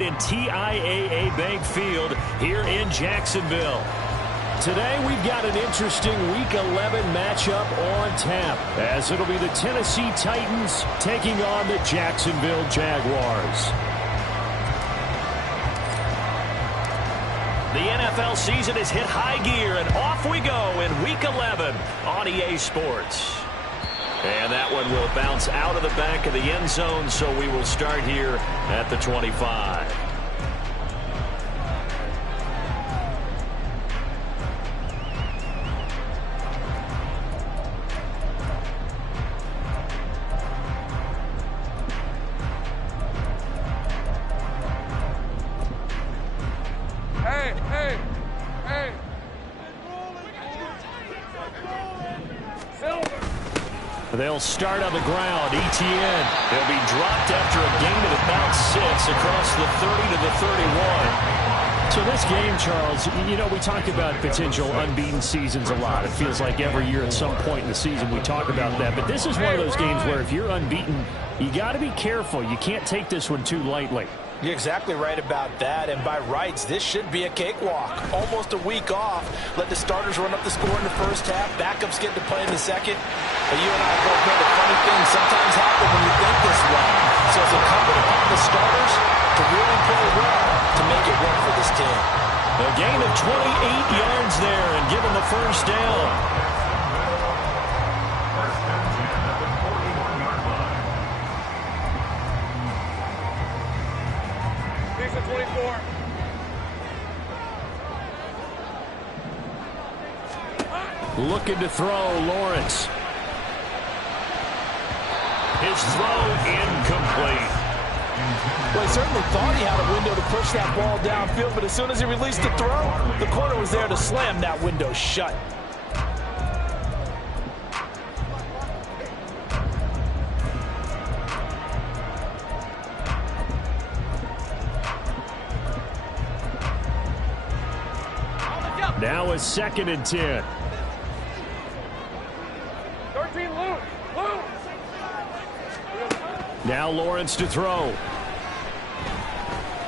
In TIAA Bank Field here in Jacksonville. Today we've got an interesting Week 11 matchup on tap, as it'll be the Tennessee Titans taking on the Jacksonville Jaguars. The NFL season has hit high gear, and off we go in Week 11 on EA Sports. And that one will bounce out of the back of the end zone, so we will start here at the 25. They'll start on the ground. Etienne. He'll be dropped after a gain of about 6 across the 30 to the 31. So this game, Charles, you know, we talk about potential unbeaten seasons a lot. It feels like every year at some point in the season we talk about that. But this is one of those games where if you're unbeaten, you got to be careful. You can't take this one too lightly. You're exactly right about that, and by rights, this should be a cakewalk. Almost a week off. Let the starters run up the score in the first half. Backups get to play in the second. But you and I both know the funny things sometimes happen when you think this way. So it's incumbent upon the starters to really play well to make it work for this team. A gain of 28 yards there and given the first down. Looking to throw, Lawrence. His throw incomplete. Well, he certainly thought he had a window to push that ball downfield, but as soon as he released the throw, the corner was there to slam that window shut. Now a 2nd and 10. Now Lawrence to throw.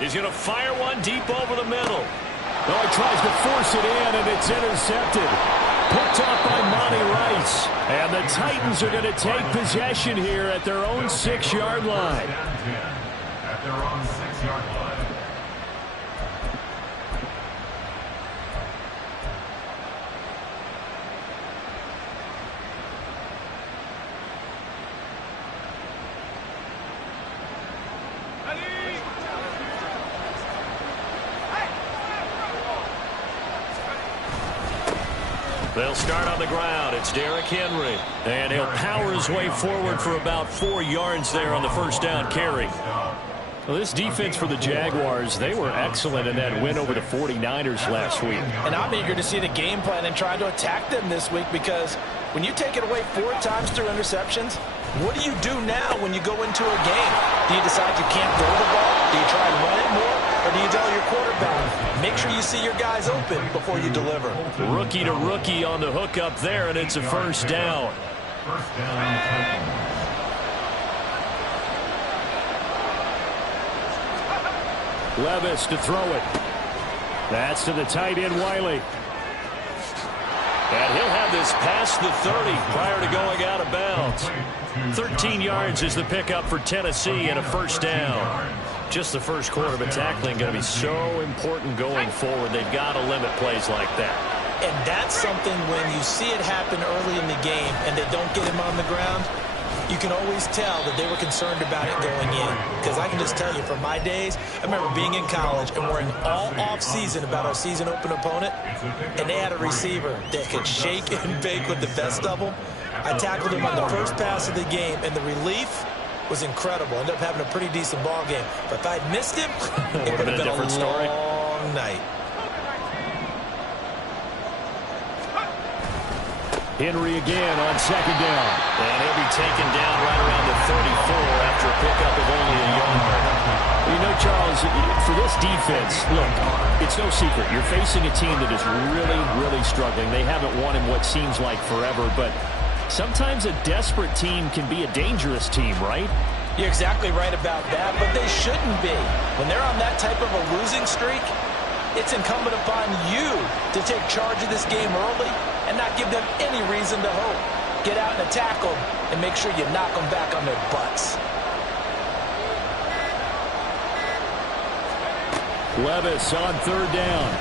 He's going to fire one deep over the middle. Oh, he tries to force it in, and it's intercepted. Picked up by Monty Rice. And the Titans are going to take possession here at their own 6-yard line. At their own 6-yard line. They'll start on the ground. It's Derrick Henry. And he'll power his way forward for about 4 yards there on the first down carry. Well, this defense for the Jaguars, they were excellent in that win over the 49ers last week. And I'm eager to see the game plan and try to attack them this week, because when you take it away 4 times through interceptions, what do you do now when you go into a game? Do you decide you can't throw the ball? Do you try and run it more? Or do you tell your quarterback, make sure you see your guys open before you deliver? Rookie to rookie on the hook up there, and it's a first down. First down. Levis to throw it. That's to the tight end, Wiley. And he'll have this past the 30 prior to going out of bounds. 13 yards is the pickup for Tennessee and a first down. Just the first quarter, but tackling going to be so important going forward. They've got to limit plays like that. And that's something when you see it happen early in the game and they don't get him on the ground, you can always tell that they were concerned about it going in. Because I can just tell you, from my days, I remember being in college and worrying all off-season about our season open opponent, and they had a receiver that could shake and bake with the best of them. I tackled him on the first pass of the game, and the relief was incredible. Ended up having a pretty decent ball game. But if I'd missed him, it would have been a long night. Henry again on second down. And he'll be taken down right around the 34 after a pickup of only a yard. You know, Charles, for this defense, look, it's no secret. You're facing a team that is really, really struggling. They haven't won in what seems like forever, but sometimes a desperate team can be a dangerous team, right? You're exactly right about that, but they shouldn't be. When they're on that type of a losing streak, it's incumbent upon you to take charge of this game early and not give them any reason to hope. Get out and attack them and make sure you knock them back on their butts. Levis on third down.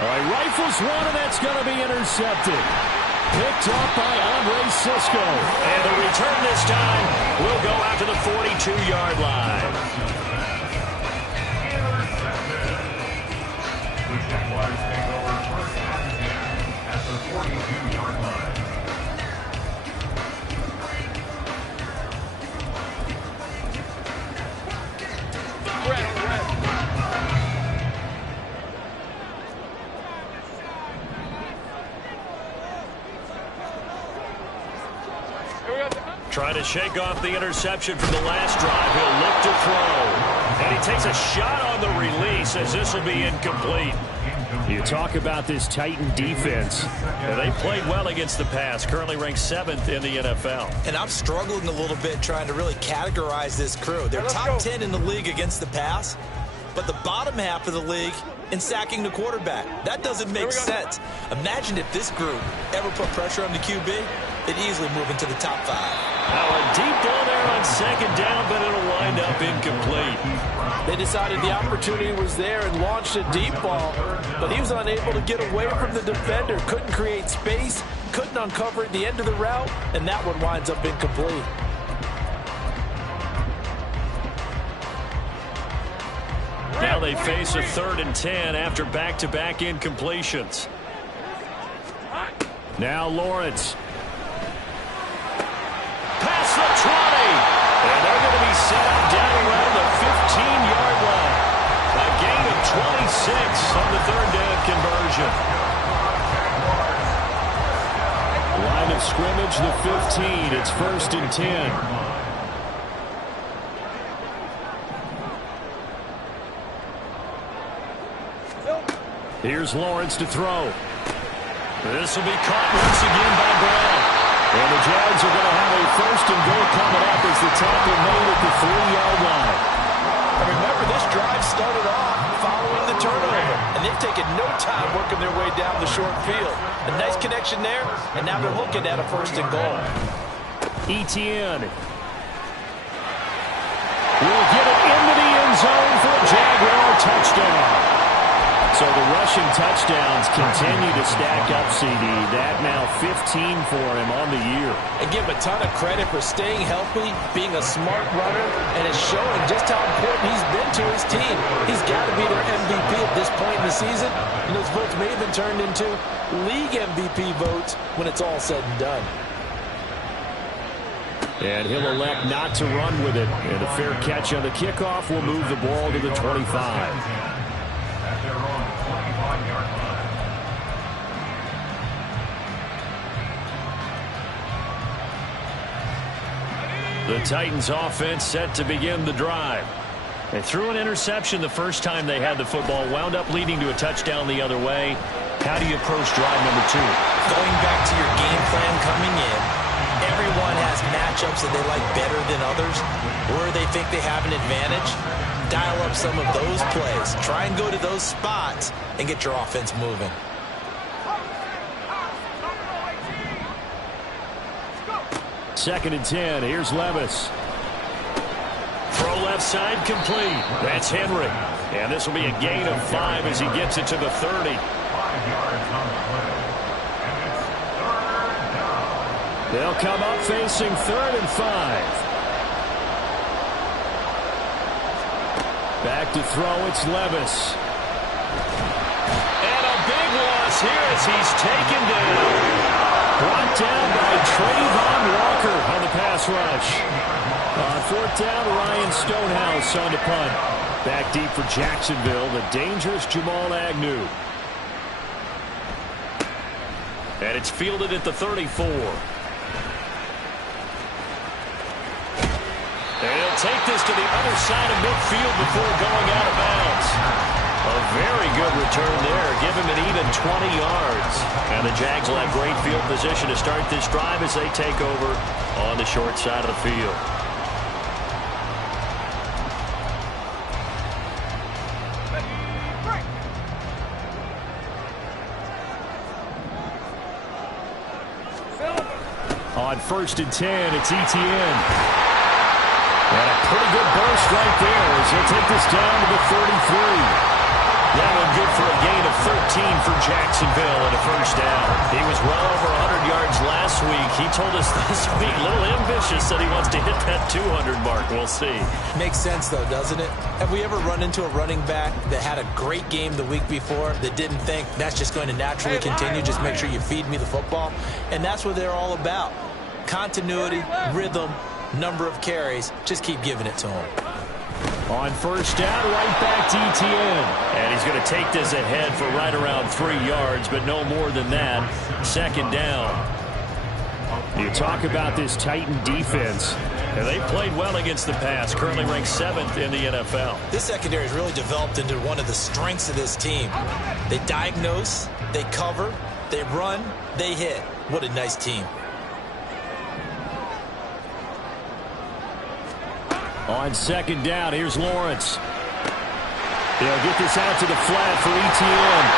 All right, rifles one, and that's going to be intercepted. Picked up by Andre Cisco. And the return this time will go out to the 42-yard line. The Jaguars take over first down at the 42-yard line. Trying to shake off the interception from the last drive. He'll look to throw. And he takes a shot on the release as this will be incomplete. You talk about this Titan defense. They played well against the pass. Currently ranked 7th in the NFL. And I'm struggling a little bit trying to really categorize this crew. They're top 10 in the league against the pass, but the bottom half of the league in sacking the quarterback. That doesn't make sense. Imagine if this group ever put pressure on the QB, they'd easily move into the top 5. Now a deep ball there on second down, but it'll wind up incomplete. They decided the opportunity was there and launched a deep ball, but he was unable to get away from the defender, couldn't create space, couldn't uncover at the end of the route, and that one winds up incomplete. Now they face a 3rd and 10 after back-to-back incompletions. Now Lawrence. Past the 20. And they're going to be set up down around the 15-yard line. A gain of 26 on the 3rd down conversion. Line of scrimmage, the 15. It's 1st and 10. Here's Lawrence to throw. This will be caught once again by Brown. And the Jags are going to have a 1st and goal coming up as the tackle made at the 3-yard line. And remember, this drive started off following the turnover, and they've taken no time working their way down the short field. A nice connection there, and now they're looking at a 1st and goal. Etienne will get it into the end zone for a Jaguar touchdown. So the rushing touchdowns continue to stack up, CD. That now 15 for him on the year. And give him a ton of credit for staying healthy, being a smart runner, and it's showing just how important he's been to his team. He's got to be their MVP at this point in the season, and those votes may have been turned into league MVP votes when it's all said and done. And he'll elect not to run with it. And a fair catch on the kickoff will move the ball to the 25. The Titans offense set to begin the drive. They threw an interception the first time they had the football, wound up leading to a touchdown the other way. How do you approach drive number 2? Going back to your game plan coming in, everyone has matchups that they like better than others, where they think they have an advantage. Dial up some of those plays. Try and go to those spots and get your offense moving. Second and 10. Here's Levis. Throw left side complete. That's Henry. And this will be a gain of 5 as he gets it to the 30. 5 yards on the play. And it's 3rd down. They'll come up facing 3rd and 5. Back to throw. It's Levis. And a big loss here as he's taken down. Brought down by Trayvon Walker on the pass rush. On 4th down, Ryan Stonehouse on the punt. Back deep for Jacksonville, the dangerous Jamal Agnew. And it's fielded at the 34. And he'll take this to the other side of midfield before going out of bounds. A very good return there. Give him an even 20 yards. And the Jags will have great field position to start this drive as they take over on the short side of the field. On 1st and 10, it's Etienne. And a pretty good burst right there as he'll take this down to the 33. That one good for a gain of 13 for Jacksonville and a first down. He was well over 100 yards last week. He told us this week, a little ambitious, that he wants to hit that 200 mark. We'll see. Makes sense, though, doesn't it? Have we ever run into a running back that had a great game the week before that didn't think that's just going to naturally continue? Just make sure you feed me the football. And that's what they're all about. Continuity, rhythm, number of carries. Just keep giving it to him. On first down, right back to Etienne. And he's going to take this ahead for right around 3 yards, but no more than that. Second down. You talk about this Titan defense. And they played well against the pass, currently ranked 7th in the NFL. This secondary has really developed into one of the strengths of this team. They diagnose, they cover, they run, they hit. What a nice team. On second down, here's Lawrence. They'll get this out to the flat for Etienne.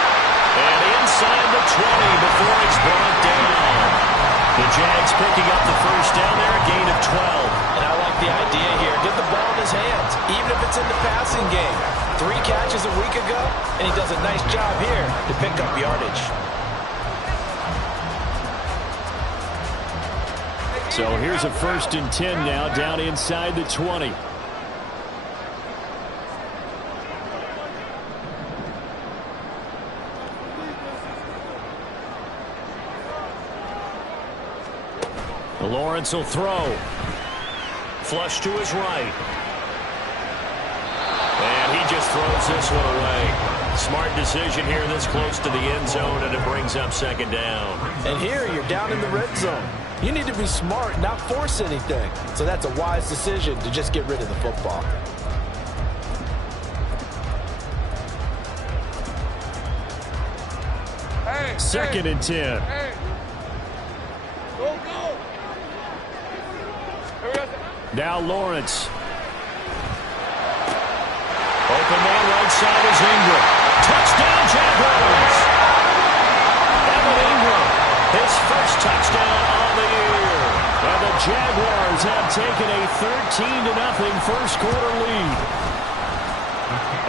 And inside the 20 before it's brought down. The Jags picking up the first down there, a gain of 12. And I like the idea here. Get the ball in his hands, even if it's in the passing game. 3 catches a week ago, and he does a nice job here to pick up yardage. So here's a 1st and 10 now, down inside the 20. Lawrence will throw. Flush to his right. And he just throws this one away. Smart decision here this close to the end zone, and it brings up second down. And here you're down in the red zone. You need to be smart, not force anything. So that's a wise decision to just get rid of the football. Second and 10. Now Lawrence. Open man right side is Ingram. Touchdown Jaguars. Evan Ingram, his first touchdown on the year. And the Jaguars have taken a 13-0 first quarter lead.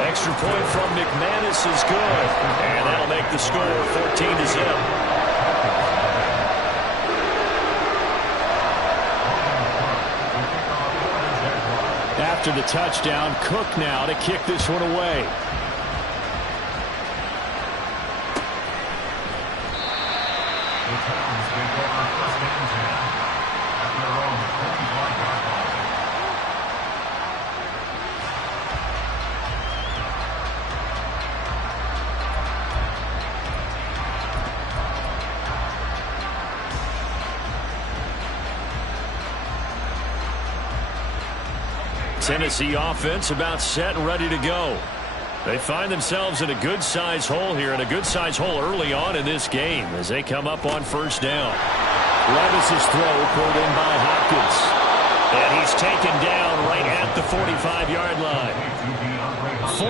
Extra point from McManus is good. And that'll make the score 14-0. After the touchdown, Cook now to kick this one away. The Titans take over 1st and 10 at their own 45-yard line. Tennessee offense about set and ready to go. They find themselves in a good-sized hole here, and a good-sized hole early on in this game as they come up on first down. Levis's throw pulled in by Hopkins. And he's taken down right at the 45-yard line.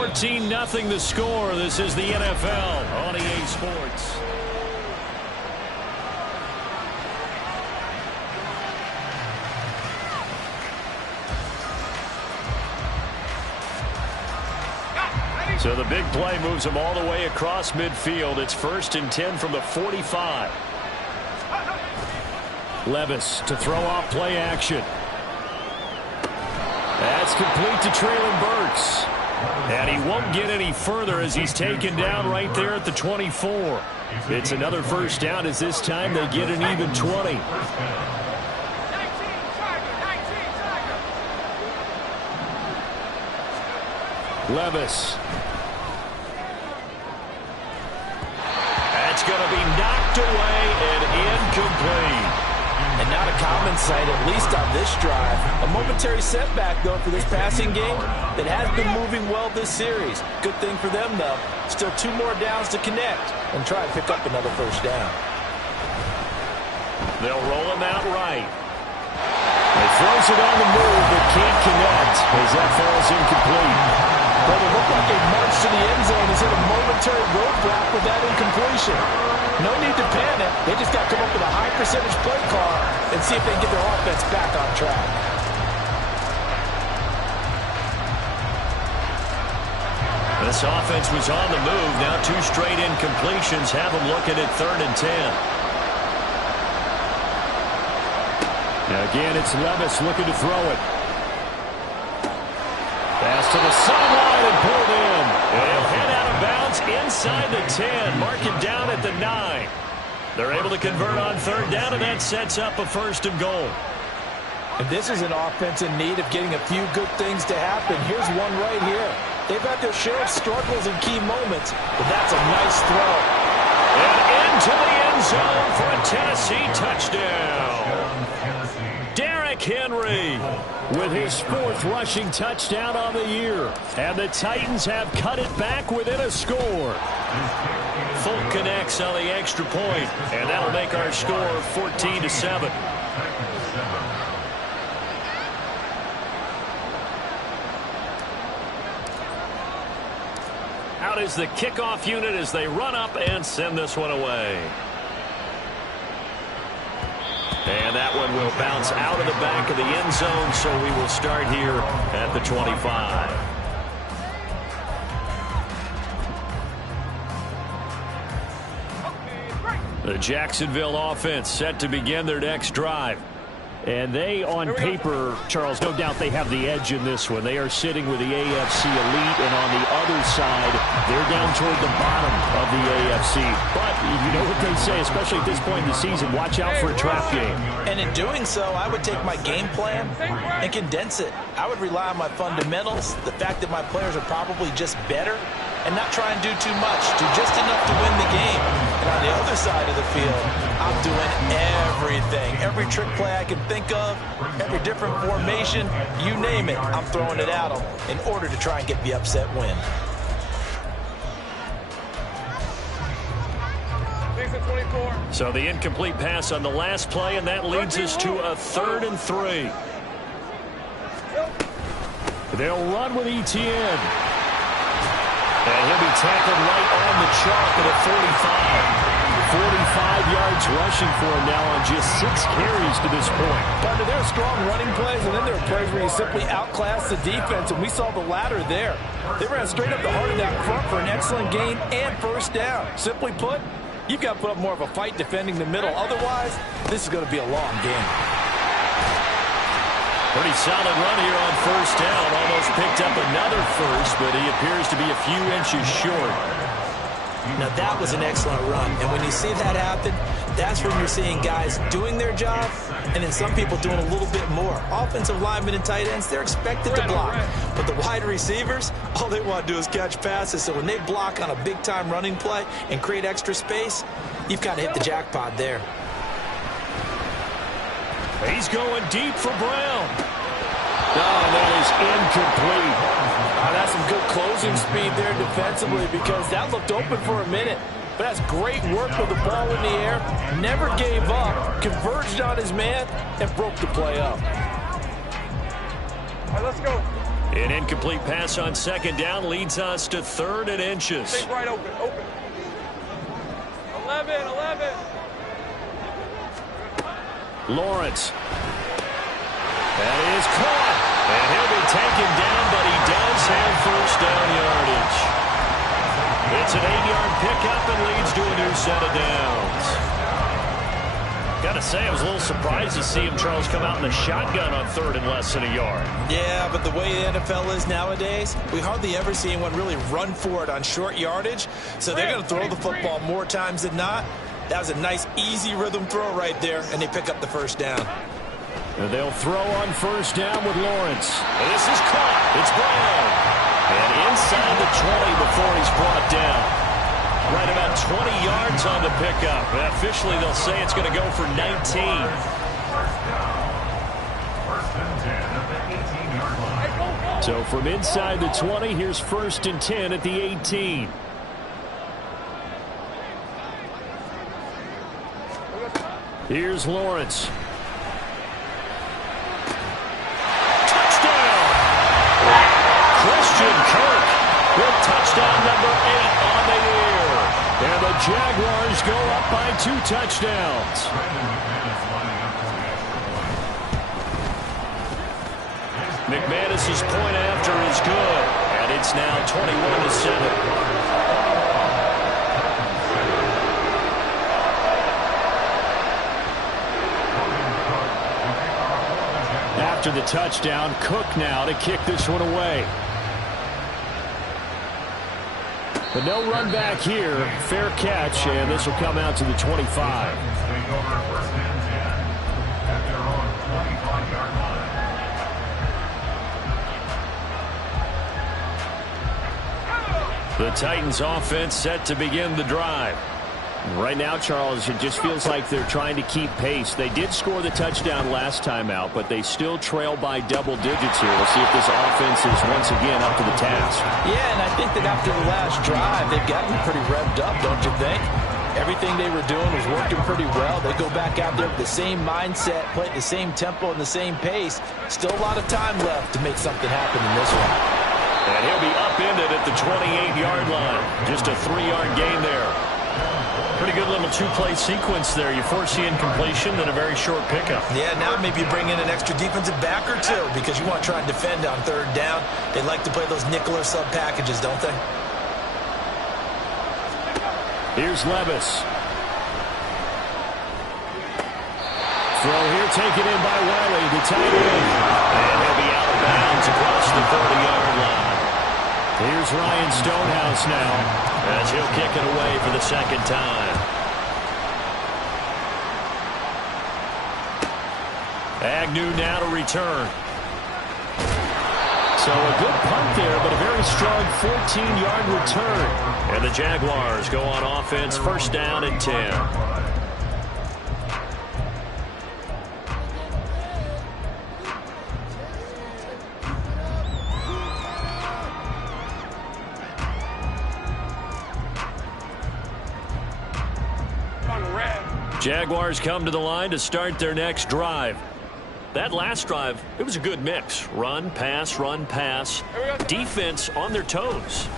14-0 the score. This is the NFL on EA Sports. So the big play moves them all the way across midfield. It's 1st and 10 from the 45. Levis to throw off play action. That's complete to Treylon Burks. And he won't get any further as he's taken down right there at the 24. It's another first down as this time they get an even 20. Levis. That's going to be knocked away and incomplete. And not a common sight, at least on this drive. A momentary setback, though, for this passing game that has been moving well this series. Good thing for them, though. Still 2 more downs to connect and try to pick up another first down. They'll roll him out right. He throws it on the move, but can't connect as that falls incomplete. Well, it looked like a march to the end zone. He's hit a momentary roadblock with that incompletion. No need to panic. They just got to come up with a high percentage play call and see if they can get their offense back on track. This offense was on the move. Now 2 straight incompletions have them looking at 3rd and 10. Now again, it's Levis looking to throw it. Pass to the sideline and pulled in. They'll head out of bounds inside the 10. Mark it down at the 9. They're able to convert on 3rd down, and that sets up a 1st and goal. And this is an offense in need of getting a few good things to happen. Here's one right here. They've had their share of struggles in key moments, but that's a nice throw. And into the end zone for a Tennessee touchdown. Derrick Henry with his 4th rushing touchdown on the year. And the Titans have cut it back within a score. Folk connects on the extra point, and that'll make our score 14-7. Out is the kickoff unit as they run up and send this one away. And that one will bounce out of the back of the end zone, so we will start here at the 25. The Jacksonville offense set to begin their next drive. And they, on paper, Charles, no doubt they have the edge in this one. They are sitting with the AFC elite, and on the other side, they're down toward the bottom of the AFC. But you know what they say, especially at this point in the season, watch out for a trap game. And in doing so, I would take my game plan and condense it. I would rely on my fundamentals, the fact that my players are probably just better, and not try and do too much, do just enough to win the game. And on the other side of the field, I'm doing everything. Every trick play I can think of, every different formation, you name it, I'm throwing it at them in order to try and get the upset win. So the incomplete pass on the last play, and that leads us to a 3rd and 3. They'll run with Etienne. And he'll be tackled right on the chalk at a 45. 45 yards rushing for him now on just 6 carries to this point. But there are strong running plays, and then there are plays where you simply outclass the defense, and we saw the latter there. They ran straight up the heart of that front for an excellent gain and 1st down. Simply put, you've got to put up more of a fight defending the middle. Otherwise, this is going to be a long game. Pretty solid run here on 1st down. Almost picked up another first, but he appears to be a few inches short. Now, that was an excellent run. And when you see that happen, that's when you're seeing guys doing their job and then some people doing a little bit more. Offensive linemen and tight ends, they're expected to block. But the wide receivers, all they want to do is catch passes. So when they block on a big-time running play and create extra space, you've kind of hit the jackpot there. He's going deep for Brown. Oh, that is incomplete. That's some good closing speed there defensively because that looked open for a minute. But that's great work with the ball in the air. Never gave up, converged on his man, and broke the play up. All right, let's go. An incomplete pass on 2nd down leads us to 3rd and inches. Stay right open, open. 11. Lawrence. That is caught. And he'll be taken down, but he does have 1st down yardage. It's an 8-yard pickup and leads to a new set of downs. Got to say, I was a little surprised to see him, Charles, come out in a shotgun on 3rd and less than a yard. Yeah, but the way the NFL is nowadays, we hardly ever see anyone really run for it on short yardage. So they're going to throw the football more times than not. That was a nice, easy rhythm throw right there, and they pick up the 1st down. And they'll throw on 1st down with Lawrence. And this is caught. It's Brown. And inside the 20 before he's brought down. Right about 20 yards on the pickup. And officially, they'll say it's going to go for 19. First and 10 at the 18-yard line. So from inside the 20, here's first and 10 at the 18. Here's Lawrence. Touchdown! Christian Kirk with touchdown number 8 on the year. And the Jaguars go up by 2 touchdowns. McManus's point after is good, and it's now 21-7. After the touchdown, Cook now to kick this one away. But no run back here. Fair catch, and this will come out to the 25. Take over first and 10 at their own 25-yard line. The Titans offense set to begin the drive. Right now, Charles, it just feels like they're trying to keep pace. They did score the touchdown last time out, but they still trail by double digits here. We'll see if this offense is once again up to the task. Yeah, and I think that after the last drive, they've got to be pretty revved up, don't you think? Everything they were doing was working pretty well. They go back out there with the same mindset, play at the same tempo and the same pace. Still a lot of time left to make something happen in this one. And he'll be upended at the 28-yard line. Just a 3-yard gain there. Pretty good little 2-play sequence there. You force the incompletion, then a very short pickup. Yeah, now maybe you bring in an extra defensive back or two because you want to try and defend on third down. They like to play those nickel or sub packages, don't they? Here's Levis. Throw here taken in by Wiley, the tight end. And he'll be out of bounds across the 30-yard line. Here's Ryan Stonehouse now as he'll kick it away for the second time. Agnew now to return. So a good punt there, but a very strong 14-yard return. And the Jaguars go on offense, first down and 10. Jaguars come to the line to start their next drive. That last drive, it was a good mix. Run, pass, defense on their toes.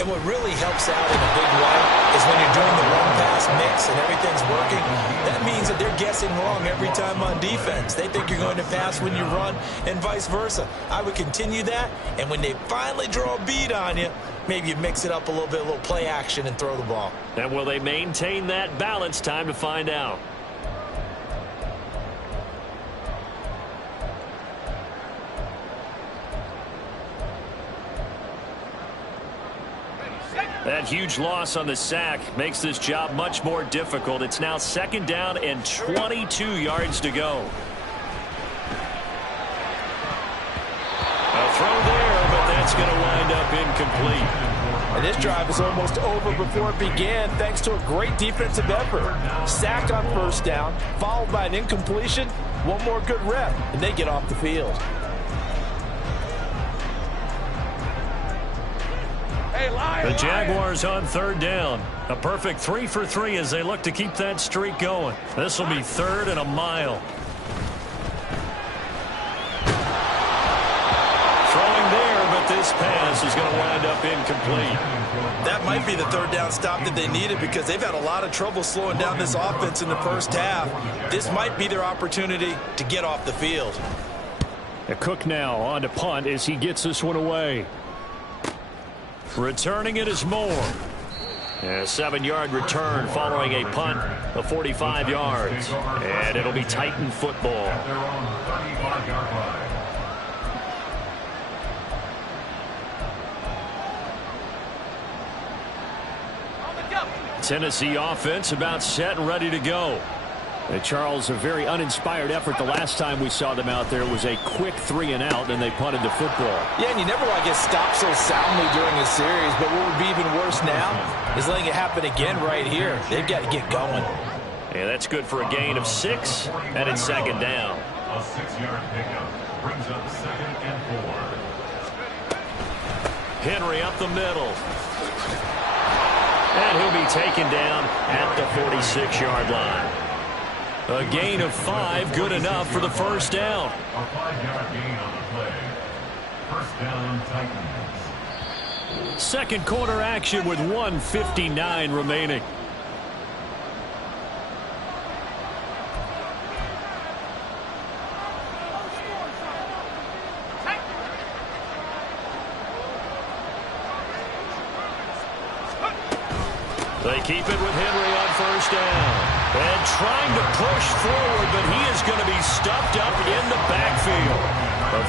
And what really helps out in a big way is when you're doing the run-pass mix and everything's working. That means that they're guessing wrong every time on defense. They think you're going to pass when you run and vice versa. I would continue that, and when they finally draw a bead on you, maybe you mix it up a little bit, a little play action, and throw the ball. And will they maintain that balance? Time to find out. That huge loss on the sack makes this job much more difficult. It's now second down and 22 yards to go. A throw there, but that's going to wind up incomplete. And this drive is almost over before it began thanks to a great defensive effort. Sack on first down, followed by an incompletion. One more good rep, and they get off the field. The Jaguars on third down. A perfect 3 for 3 as they look to keep that streak going. This will be third and a mile. Throwing there, but this pass is going to wind up incomplete. That might be the third down stop that they needed because they've had a lot of trouble slowing down this offense in the first half. This might be their opportunity to get off the field. Cook now on to punt as he gets this one away. Returning it is Moore. A 7-yard return following a punt of 45 yards. And it'll be Titan football. Their own 35-yard line. Tennessee offense about set and ready to go. Charles, a very uninspired effort the last time we saw them out there. It was a quick 3-and-out, and they punted the football. Yeah, and you never want to get stopped so soundly during a series, but what would be even worse now is letting it happen again right here. They've got to get going. And that's good for a gain of 6, and it's second down. A 6-yard pickup brings up 2nd and 4. Henry up the middle. And he'll be taken down at the 46-yard line. A gain of 5, good enough for the first down. A 5-yard gain on the play. First down, Titans. Second quarter action with 1:59 remaining. They keep it with Henry on first down. And trying to push forward, but he is going to be stuffed up in the backfield.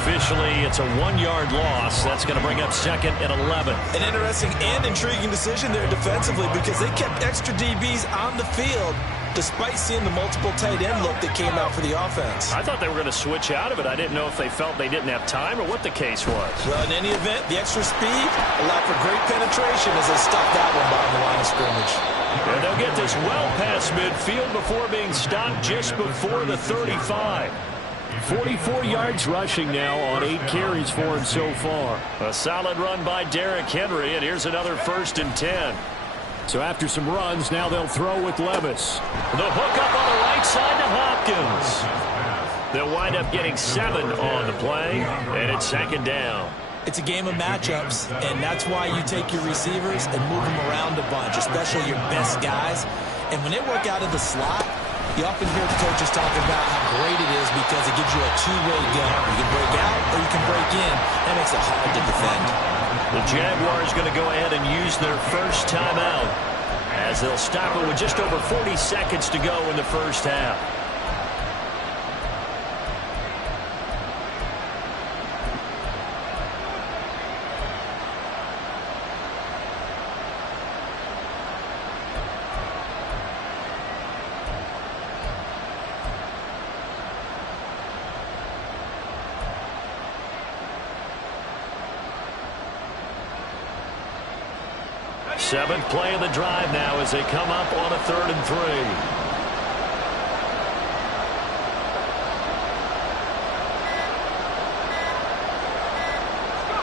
Officially, it's a 1-yard loss. That's going to bring up 2nd and 11. An interesting and intriguing decision there defensively because they kept extra DBs on the field despite seeing the multiple tight end look that came out for the offense. I thought they were going to switch out of it. I didn't know if they felt they didn't have time or what the case was. Well, in any event, the extra speed allowed for great penetration as they stopped that one behind the line of scrimmage. And they'll get this well past midfield before being stopped just before the 35. 44 yards rushing now on 8 carries for him so far. A solid run by Derrick Henry, and here's another 1st and 10. So after some runs, now they'll throw with Levis. The hook up on the right side to Hopkins. They'll wind up getting 7 on the play, and it's 2nd down. It's a game of matchups, and that's why you take your receivers and move them around a bunch, especially your best guys. And when they work out of the slot, you often hear the coaches talk about how great it is because it gives you a two-way gun. You can break out or you can break in. That makes it hard to defend. The Jaguars going to go ahead and use their first timeout as they'll stop it with just over 40 seconds to go in the first half. Seventh play of the drive now as they come up on a 3rd and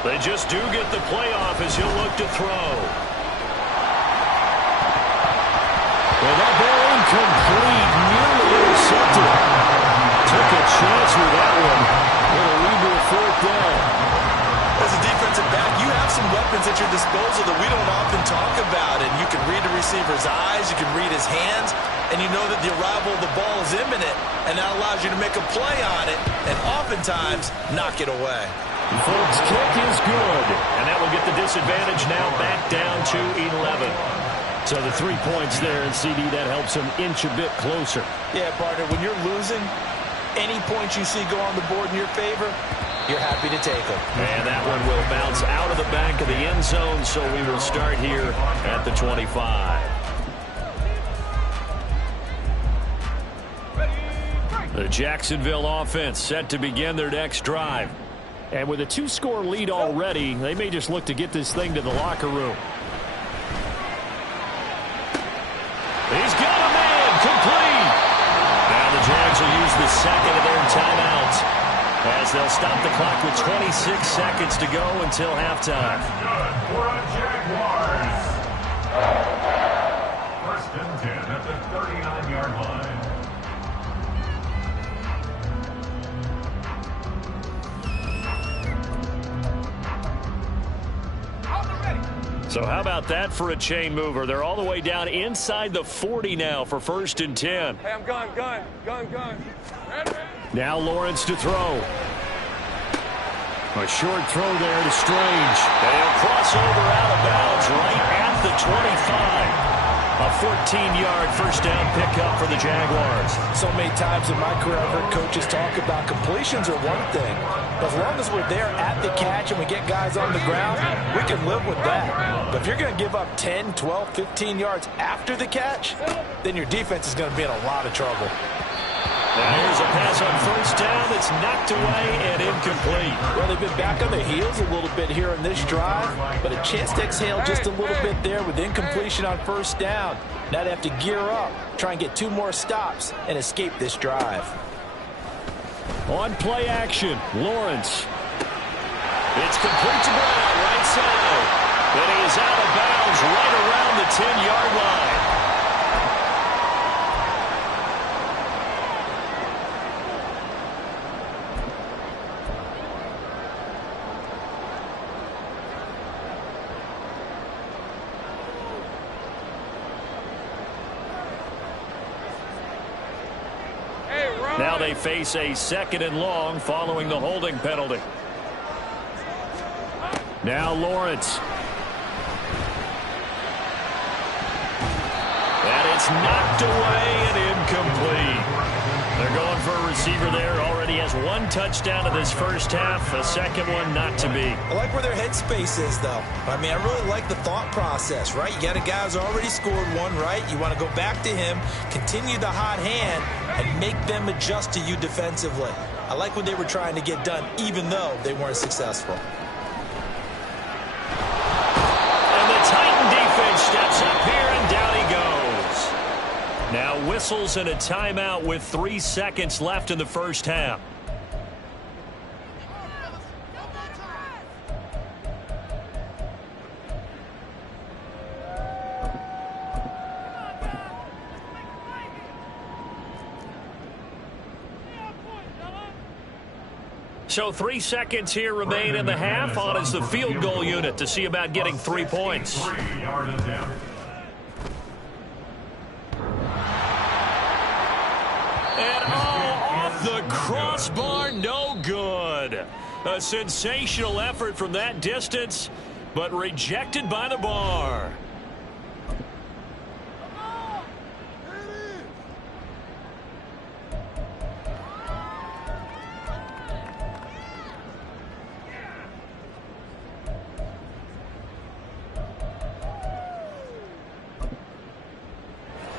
3. They just do get the play off as he'll look to throw. Well, that ball incomplete, nearly intercepted. Took a chance with that one. It'll lead to a 4th down. As a defensive back, you have some weapons at your disposal that we don't often talk about. And you can read the receiver's eyes, you can read his hands, and you know that the arrival of the ball is imminent. And that allows you to make a play on it and oftentimes knock it away. Folks, kick is good. And that will get the disadvantage now back down to 11. So the 3 points there, and CD, that helps them inch a bit closer. Yeah, partner, when you're losing, any points you see go on the board in your favor, you're happy to take them. And that one will bounce out of the back of the end zone, so we will start here at the 25. The Jacksonville offense set to begin their next drive. And with a 2-score lead already, they may just look to get this thing to the locker room. He's got a man, complete. Now the Jags will use the second of their timeouts as they'll stop the clock with 26 seconds to go until halftime. Good for a Jaguars. 1st and 10 at the 39-yard line. So how about that for a chain mover? They're all the way down inside the 40 now for 1st and 10. Hey, I'm gun. Now Lawrence to throw. A short throw there to Strange. And he'll cross over out of bounds right at the 25. A 14-yard first down pickup for the Jaguars. So many times in my career I've heard coaches talk about completions are one thing. As long as we're there at the catch and we get guys on the ground, we can live with that. But if you're going to give up 10, 12, 15 yards after the catch, then your defense is going to be in a lot of trouble. Now here's a pass on first down that's knocked away and incomplete. Well, they've been back on their heels a little bit here in this drive, but a chance to exhale just a little bit there with incompletion on first down. Now they have to gear up, try and get 2 more stops, and escape this drive. On play action, Lawrence. It's complete to Brown, right side. And he is out of bounds right around the 10-yard line. Now they face a 2nd and long following the holding penalty. Now Lawrence. And it's knocked away and incomplete. They're going for a receiver there. Already has 1 touchdown in this first half. A second one not to be. I like where their headspace is, though. I mean, I really like the thought process, right? You got a guy who's already scored 1, right? You want to go back to him, continue the hot hand, and make them adjust to you defensively. I like what they were trying to get done, even though they weren't successful. And the Titan defense steps up here, and down he goes. Now whistles and a timeout with 3 seconds left in the first half. So 3 seconds here remain in the half. On is the field goal unit to see about getting 3 points. 3-yard attempt. And off the crossbar, no good. A sensational effort from that distance, but rejected by the bar.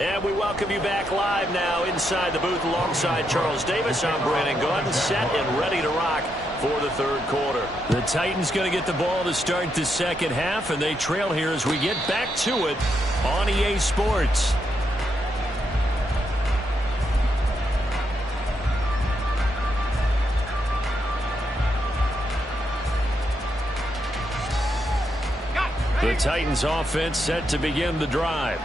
And we welcome you back live now inside the booth alongside Charles Davis. I'm Brandon Gaudin, set and ready to rock for the 3rd quarter. The Titans going to get the ball to start the second half, and they trail here as we get back to it on EA Sports. The Titans offense set to begin the drive.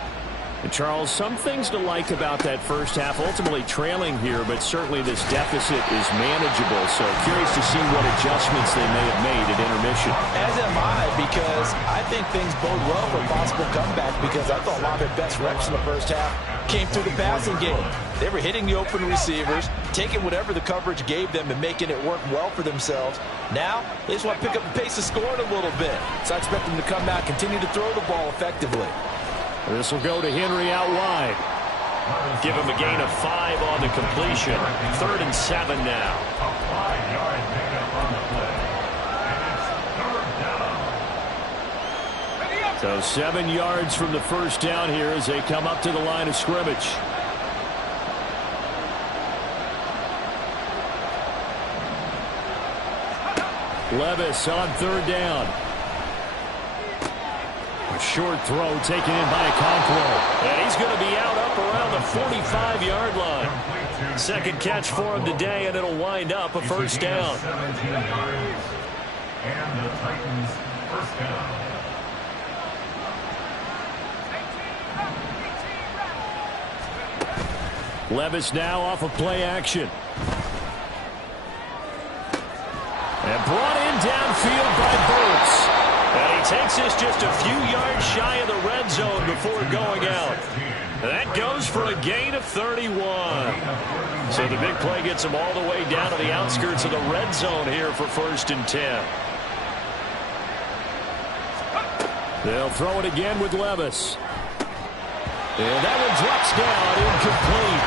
And Charles, some things to like about that first half, ultimately trailing here, but certainly this deficit is manageable. So curious to see what adjustments they may have made at intermission. As am I, because I think things bode well for a possible comeback, because I thought a lot of their best reps in the first half came through the passing game. They were hitting the open receivers, taking whatever the coverage gave them and making it work well for themselves. Now, they just want to pick up the pace of scoring a little bit. So I expect them to come out, continue to throw the ball effectively. This will go to Henry out wide. Give him a gain of 5 on the completion. 3rd and 7 now. A 5-yard pickup on the play. And it's 3rd down. So 7 yards from the first down here as they come up to the line of scrimmage. Levis on 3rd down. A short throw taken in by Okonkwo. And he's going to be out up around the 45-yard line. Second catch for him today, and it'll wind up a first down. 17 yards. And the Titans first down. Levis now off of play action. And brought in downfield by Burks. And he takes this just a few yards shy of the red zone before going out. That goes for a gain of 31. So the big play gets him all the way down to the outskirts of the red zone here for 1st and 10. They'll throw it again with Levis. And that one drops down, incomplete.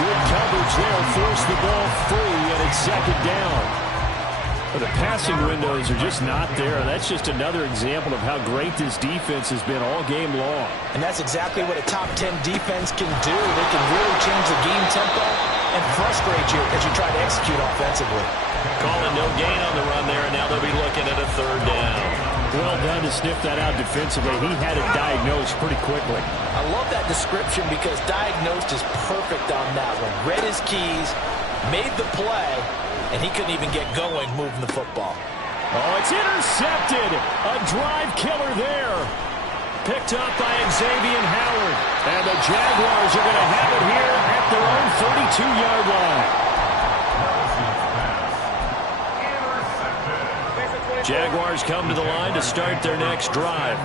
Good coverage there, forced the ball free, and it's 2nd down. Well, the passing windows are just not there. That's just another example of how great this defense has been all game long. And that's exactly what a top 10 defense can do. They can really change the game tempo and frustrate you as you try to execute offensively. Calling no gain on the run there, and now they'll be looking at a 3rd down. Well done to sniff that out defensively. He had it diagnosed pretty quickly. I love that description because diagnosed is perfect on that one. Read his keys, made the play, and he couldn't even get going moving the football. Oh, it's intercepted. A drive killer there. Picked up by Xavier Howard. And the Jaguars are going to have it here at their own 32-yard line. Jaguars come to the line to start their next drive.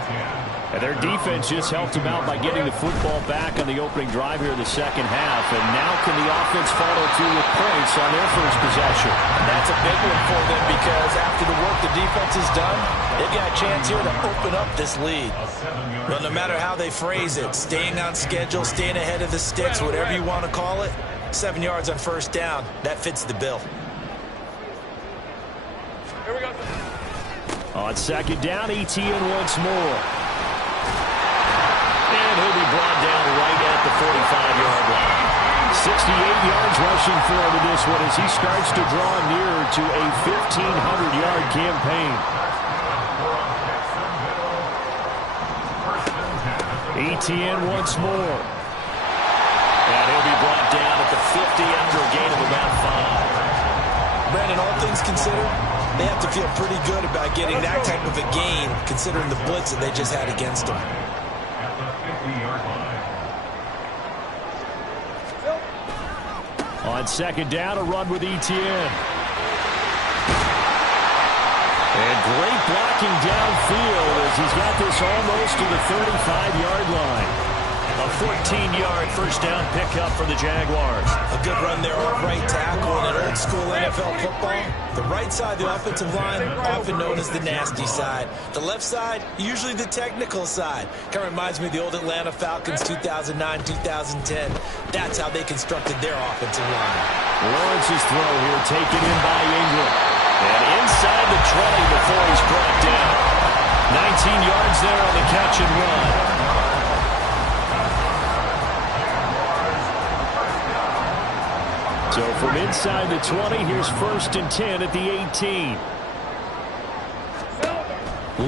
And their defense just helped them out by getting the football back on the opening drive here in the second half. And now can the offense follow through with points on their first possession? And that's a big one for them because after the work the defense has done, they've got a chance here to open up this lead. Well, no matter how they phrase it, staying on schedule, staying ahead of the sticks, whatever you want to call it, 7 yards on first down, that fits the bill. On second down, Etienne once more. And he'll be brought down right at the 45-yard line. 68 yards rushing for him in this one as he starts to draw nearer to a 1,500-yard campaign. Etienne once more. And he'll be brought down at the 50 after a gain of about 5. Brandon, all things considered, they have to feel pretty good about getting that type of a gain considering the blitz that they just had against them. At the 50-yard line. On second down, a run with Etienne. And great blocking downfield as he's got this almost to the 35-yard line. A 14-yard first down pickup for the Jaguars. A good run there off right tackle in an old-school NFL football. The right side, the offensive line, often known as the nasty side. The left side, usually the technical side. Kind of reminds me of the old Atlanta Falcons 2009, 2010. That's how they constructed their offensive line. Lawrence's throw here taken in by Ingram. And inside the 20 before he's brought down. 19 yards there on the catch and run. So from inside the 20, here's 1st and 10 at the 18.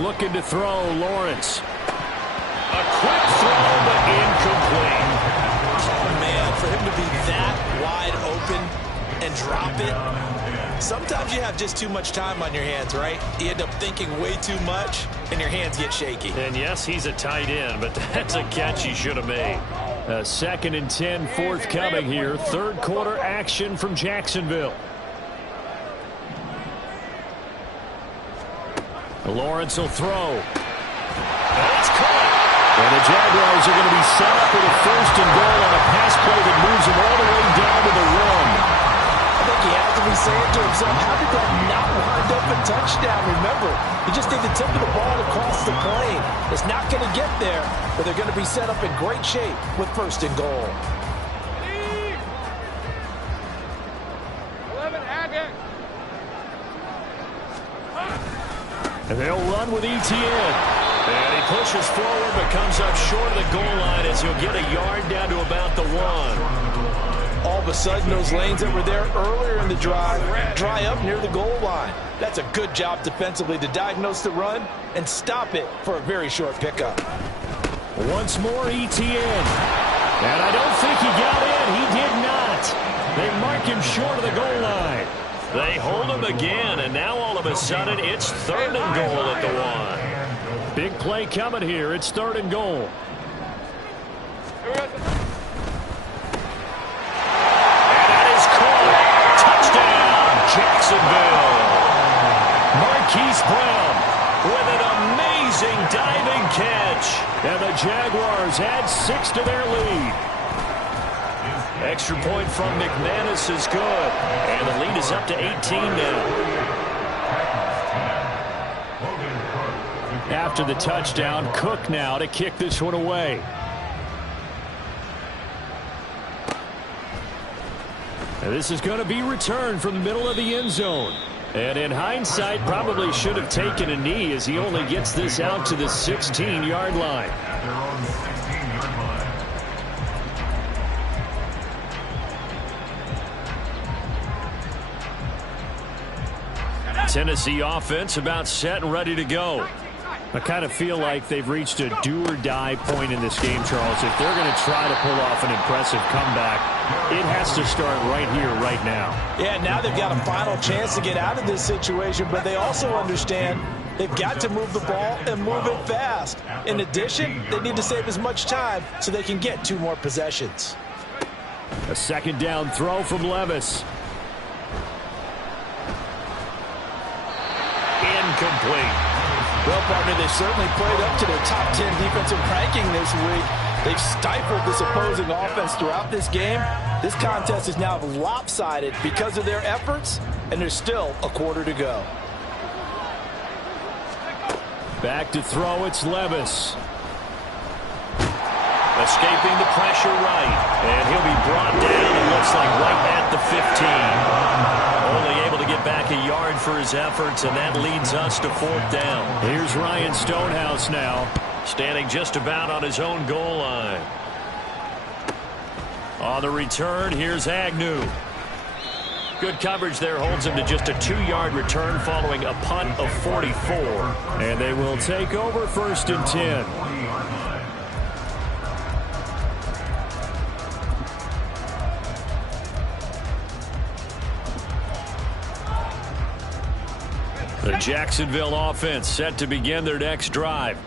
Looking to throw, Lawrence. A quick throw, but incomplete. Oh, man, for him to be that wide open and drop it. Sometimes you have just too much time on your hands, right? You end up thinking way too much, and your hands get shaky. And yes, he's a tight end, but that's a catch he should have made. 2nd and 10 forthcoming here. Third quarter action from Jacksonville. Lawrence will throw. And it's caught. And the Jaguars are going to be set up with a 1st and goal on a pass play that moves them all the way down to the run. I think he has to be saying to himself, how did that not wind up a touchdown? Remember, you just need the tip of the ball across the plane. It's not going to get there, but they're going to be set up in great shape with 1st and goal. 11 Agate. And they'll run with Etienne. And he pushes forward but comes up short of the goal line as he'll get a yard down to about the 1. All of a sudden, those lanes that were there earlier in the drive dry up near the goal line. That's a good job defensively to diagnose the run and stop it for a very short pickup. Once more, Etienne. And I don't think he got in. He did not. They mark him short of the goal line. They hold him again, and now all of a sudden it's 3rd and goal at the 1. Big play coming here. It's 3rd and goal. Jacksonville. Marquise Brown with an amazing diving catch. And the Jaguars add 6 to their lead. Extra point from McManus is good. And the lead is up to 18 now. After the touchdown, Cook now to kick this one away. And this is going to be returned from the middle of the end zone. And in hindsight, probably should have taken a knee as he only gets this out to the 16-yard line. At their own 16-yard line. Tennessee offense about set and ready to go. I kind of feel like they've reached a do-or-die point in this game, Charles. If they're going to try to pull off an impressive comeback, it has to start right here, right now. Yeah, now they've got a final chance to get out of this situation, but they also understand they've got to move the ball and move it fast. In addition, they need to save as much time so they can get 2 more possessions. A second down throw from Levis. Incomplete. Well, partner, they've certainly played up to their top 10 defensive ranking this week. They've stifled this opposing offense throughout this game. This contest is now lopsided because of their efforts, and there's still a quarter to go. Back to throw, it's Levis. Escaping the pressure right, and he'll be brought down, it looks like right at the 15. Only able to get back a yard for his efforts, and that leads us to 4th down. Here's Ryan Stonehouse now, standing just about on his own goal line. On the return, here's Agnew. Good coverage there, holds him to just a 2-yard return following a punt of 44. And they will take over 1st and 10. The Jacksonville offense set to begin their next drive.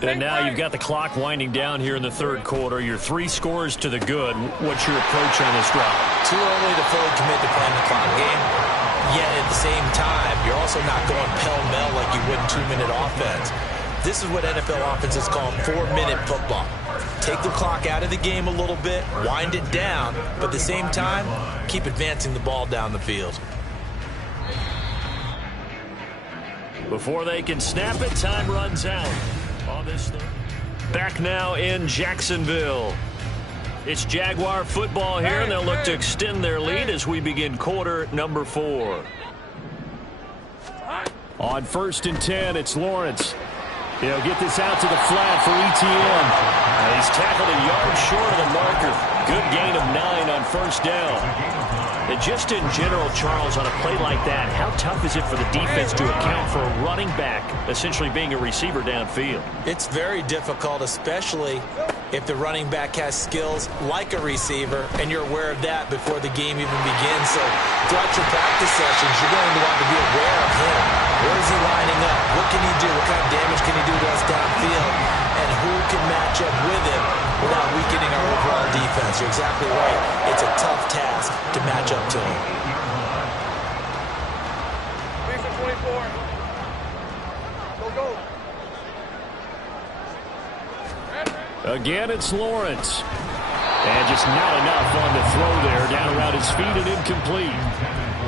And now you've got the clock winding down here in the 3rd quarter. You're 3 scores to the good. What's your approach on this drive? Too early to fully commit to playing the clock game. Yet at the same time, you're also not going pell-mell like you would in 2-minute offense. This is what NFL offenses call 4-minute football. Take the clock out of the game a little bit, wind it down, but at the same time, keep advancing the ball down the field. Before they can snap it, time runs out. On this back now in Jacksonville. It's Jaguar football here, and they'll look to extend their lead as we begin quarter number 4. On 1st and 10, it's Lawrence. He'll get this out to the flat for ETN. He's tackled a yard short of the marker. Good gain of 9 on 1st down. And just in general, Charles, on a play like that, how tough is it for the defense to account for a running back essentially being a receiver downfield? It's very difficult, especially if the running back has skills like a receiver, and you're aware of that before the game even begins. So throughout your practice sessions, you're going to want to be aware of him. Where is he lining up? What can he do? What kind of damage can he do to us downfield? And who can match up with him without weakening our overall defense? You're exactly right. It's a tough task to match up to him. 24. Go. Again, it's Lawrence. And just not enough on the throw there. Down around his feet and incomplete.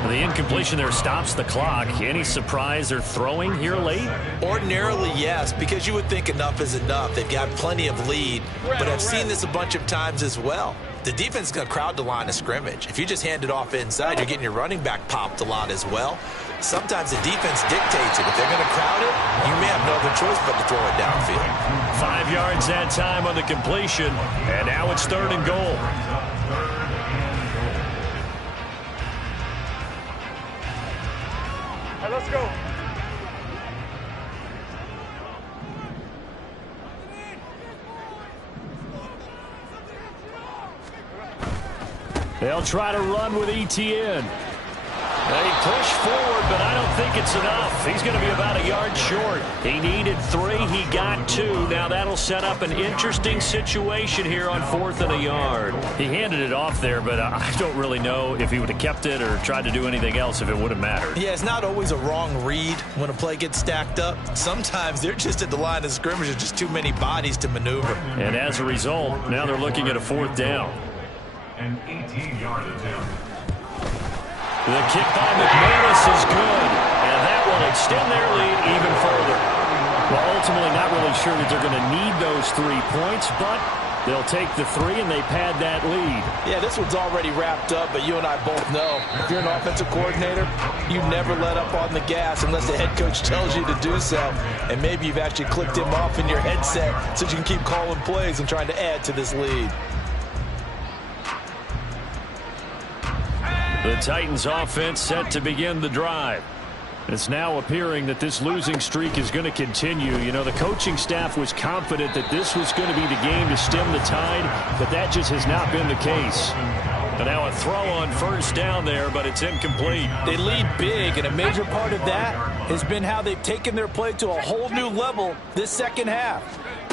The incompletion there stops the clock. Any surprise they're throwing here late? Ordinarily, yes, because you would think enough is enough. They've got plenty of lead, but I've seen this a bunch of times as well. The defense is going to crowd the line of scrimmage. If you just hand it off inside, you're getting your running back popped a lot as well. Sometimes the defense dictates it. If they're going to crowd it, you may have no other choice but to throw it downfield. 5 yards that time on the completion, and now it's 3rd and goal. Let's go. They'll try to run with ETN. They push forward, but I don't think it's enough. He's going to be about a yard short. He needed 3. He got 2. Now that'll set up an interesting situation here on 4th and a yard. He handed it off there, but I don't really know if he would have kept it or tried to do anything else if it would have mattered. Yeah, it's not always a wrong read when a play gets stacked up. Sometimes they're just at the line of scrimmage. There's just too many bodies to maneuver. And as a result, now they're looking at a 4th down. An 18-yard attempt. The kick by McManus is good, and that will extend their lead even further. Well, ultimately not really sure that they're going to need those 3 points, but they'll take the 3 and they pad that lead. Yeah, this one's already wrapped up, but you and I both know if you're an offensive coordinator, you never let up on the gas unless the head coach tells you to do so. And maybe you've actually clicked him off in your headset so you can keep calling plays and trying to add to this lead. The Titans offense set to begin the drive. It's now appearing that this losing streak is going to continue. You know, the coaching staff was confident that this was going to be the game to stem the tide, but that just has not been the case. And now a throw on first down there, but it's incomplete. They lead big, and a major part of that has been how they've taken their play to a whole new level this second half.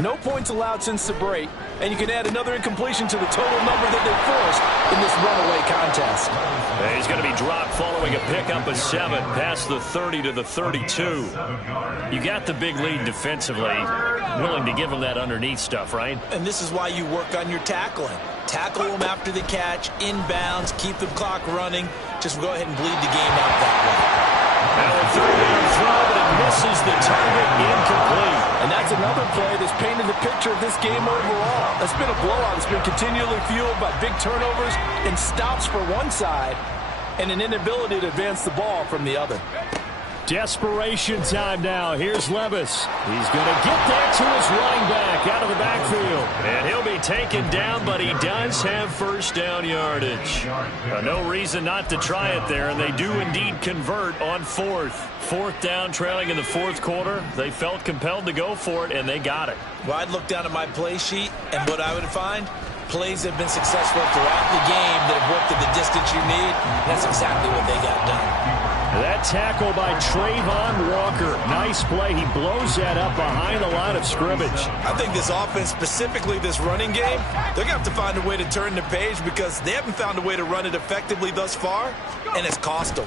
No points allowed since the break, and you can add another incompletion to the total number that they forced in this runaway contest. He's going to be dropped following a pickup of 7 past the 30 to the 32. You got the big lead defensively. Willing to give him that underneath stuff, right? And this is why you work on your tackling. Tackle them after the catch, inbounds, keep the clock running. Just go ahead and bleed the game out that way. Now a third-down throw, but it misses the target, incomplete. And that's another play that's painted the picture of this game overall. It's been a blowout. It's been continually fueled by big turnovers and stops for one side and an inability to advance the ball from the other. Desperation time now. Here's Levis. He's going to get that to his running back out of the backfield. And he'll be taken down, but he does have first down yardage. No reason not to try it there, and they do indeed convert on fourth. Fourth down, trailing in the fourth quarter. They felt compelled to go for it, and they got it. Well, I'd look down at my play sheet, and what I would find, plays have been successful throughout the game that have worked at the distance you need. That's exactly what they got done. That tackle by Trayvon Walker. Nice play. He blows that up behind the line of scrimmage. I think this offense, specifically this running game, they're going to have to find a way to turn the page because they haven't found a way to run it effectively thus far, and it's cost them.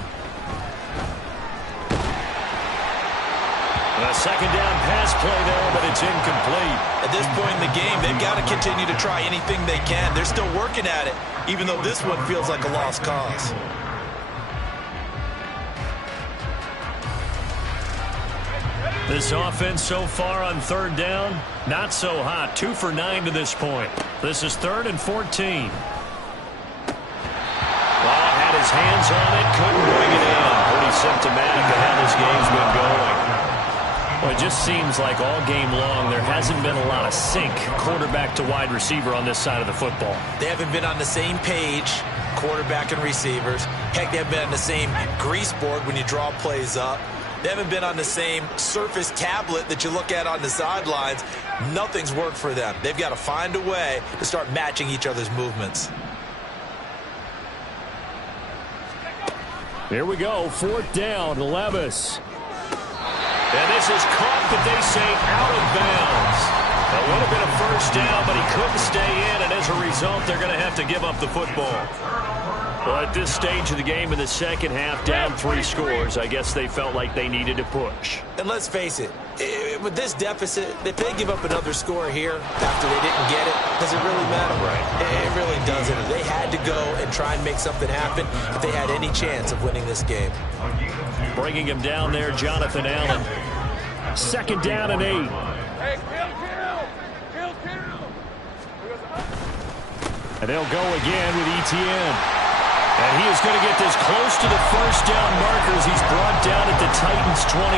A second down pass play there, but it's incomplete. At this point in the game, they've got to continue to try anything they can. They're still working at it, even though this one feels like a lost cause. This offense so far on third down, not so hot. 2 for 9 to this point. This is 3rd and 14. Well, had his hands on it, couldn't bring it in. Pretty symptomatic of how this game's been going. Well, it just seems like all game long there hasn't been a lot of sync quarterback to wide receiver on this side of the football. They haven't been on the same page, quarterback and receivers. Heck, they haven't been on the same grease board when you draw plays up. They haven't been on the same surface tablet that you look at on the sidelines. Nothing's worked for them. They've got to find a way to start matching each other's movements. Here we go, 4th down, Levis. And this is caught, but they say out of bounds. That would have been a first down, but he couldn't stay in, and as a result, they're going to have to give up the football. Well, at this stage of the game in the second half, down 3 scores, I guess they felt like they needed to push. And let's face it, with this deficit, if they give up another score here after they didn't get it, does it really matter? Right. It really doesn't. They had to go and try and make something happen if they had any chance of winning this game. Bringing him down there, Jonathan Allen. 2nd down and 8. Hey, kill. And they'll go again with Etienne. And he is going to get this close to the first down markers. He's brought down at the Titans' 28.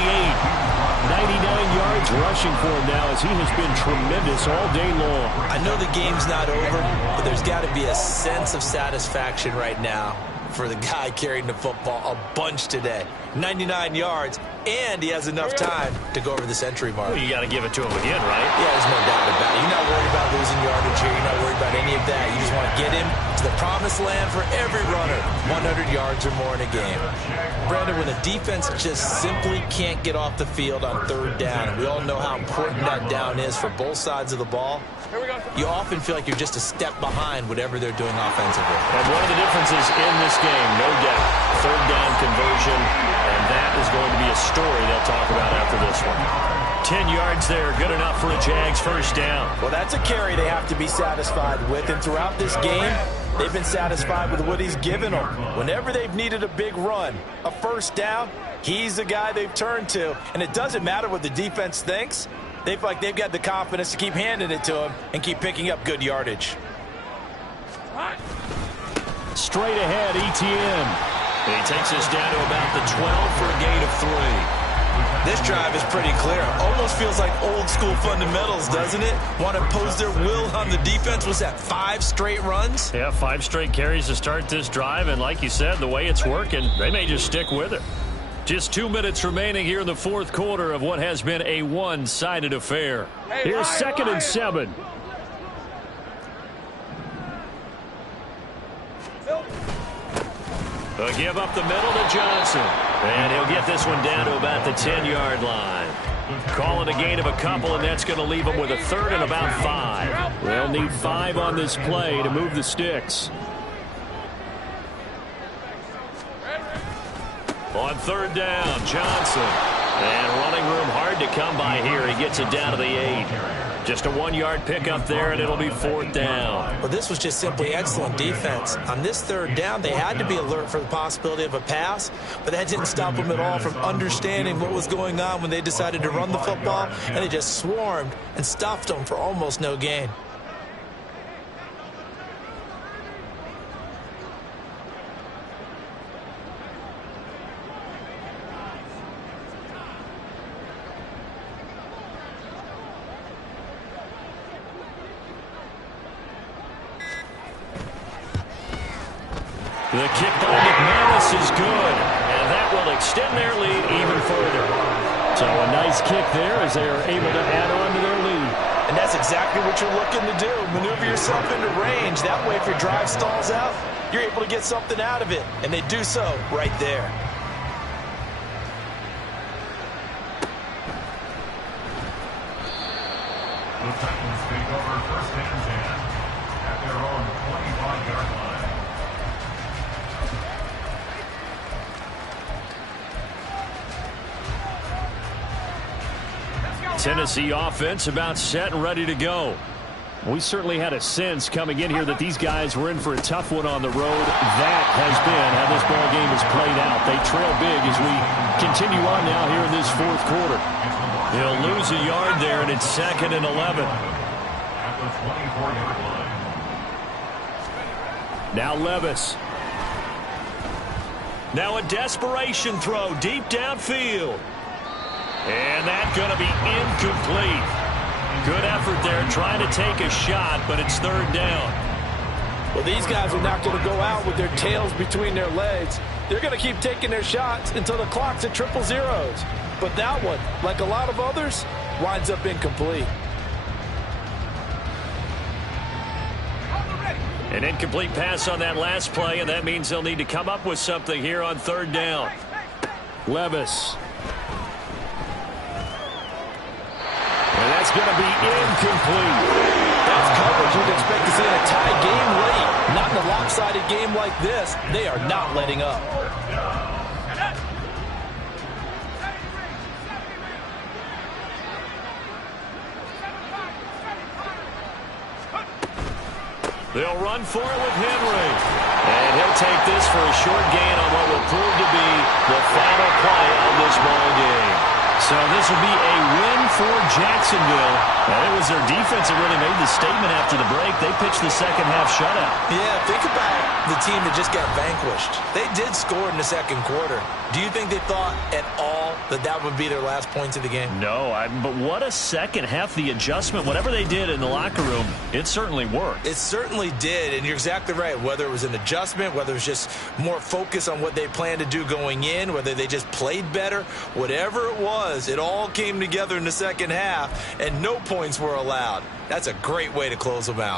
99 yards rushing for him now as he has been tremendous all day long. I know the game's not over, but there's got to be a sense of satisfaction right now for the guy carrying the football a bunch today. 99 yards, and he has enough time to go over the century mark. Well, you got to give it to him again, right? Yeah, there's no doubt about it. You're not worried about losing yardage here. You're not worried about any of that. You just want to get him to the promised land for every runner. 100 yards or more in a game. Brandon, when the defense just simply can't get off the field on 3rd down, and we all know how important that down is for both sides of the ball, you often feel like you're just a step behind whatever they're doing offensively. And one of the differences in this game, no doubt, 3rd down conversion, and that is going to be a story they'll talk about after this one. 10 yards there, good enough for a Jags first down. Well, that's a carry they have to be satisfied with, and throughout this game, they've been satisfied with what he's given them. Whenever they've needed a big run, a first down, he's the guy they've turned to, and it doesn't matter what the defense thinks. They feel like they've got the confidence to keep handing it to him and keep picking up good yardage. Straight ahead, Etienne. And he takes us down to about the 12 for a gain of 3. This drive is pretty clear. Almost feels like old school fundamentals, doesn't it? Want to impose their will on the defense. Was that 5 straight runs? Yeah, 5 straight carries to start this drive, and like you said, the way it's working, they may just stick with it. Just 2 minutes remaining here in the fourth quarter of what has been a one-sided affair. Here's 2nd and 7. A give up the middle to Johnson. And he'll get this one down to about the 10-yard line. Calling a gain of a couple, and that's going to leave them with a 3rd and about 5. They'll need 5 on this play to move the sticks. On 3rd down, Johnson. And running room hard to come by here. He gets it down to the 8. Just a 1-yard pickup there, and it'll be 4th down. Well, this was just simply excellent defense. On this 3rd down, they had to be alert for the possibility of a pass, but that didn't stop them at all from understanding what was going on when they decided to run the football, and they just swarmed and stuffed them for almost no gain. The kick by McManus is good, and that will extend their lead even further. So a nice kick there as they are able to add on to their lead. And that's exactly what you're looking to do. Maneuver yourself into range. That way, if your drive stalls out, you're able to get something out of it. And they do so right there. The Titans take over 1st and 10 at their own 25-yard line. Tennessee offense about set and ready to go. We certainly had a sense coming in here that these guys were in for a tough one on the road. That has been how this ball game has played out. They trail big as we continue on now here in this fourth quarter. He'll lose a yard there, and it's 2nd and 11. At the 24-yard line. Now Levis. Now a desperation throw deep downfield. And that's going to be incomplete. Good effort there trying to take a shot, but it's 3rd down. Well, these guys are not going to go out with their tails between their legs. They're going to keep taking their shots until the clock's at 000. But that one, like a lot of others, winds up incomplete. An incomplete pass on that last play, and that means they'll need to come up with something here on 3rd down. Levis. And that's going to be incomplete. That's coverage you'd expect to see in a tie game late. Not in a lopsided game like this. They are not letting up. They'll run for it with Henry. And he'll take this for a short gain on what will prove to be the final play of this ball game. So this will be a win for Jacksonville. And it was their defense that really made the statement after the break. They pitched the second half shutout. Yeah, think about the team that just got vanquished. They did score in the 2nd quarter. Do you think they thought at all that that would be their last points of the game? No, but what a second half. The adjustment, whatever they did in the locker room, it certainly worked. It certainly did, and you're exactly right. Whether it was an adjustment, whether it was just more focus on what they planned to do going in, whether they just played better, whatever it was, it all came together in the second half, and no points were allowed. That's a great way to close them out.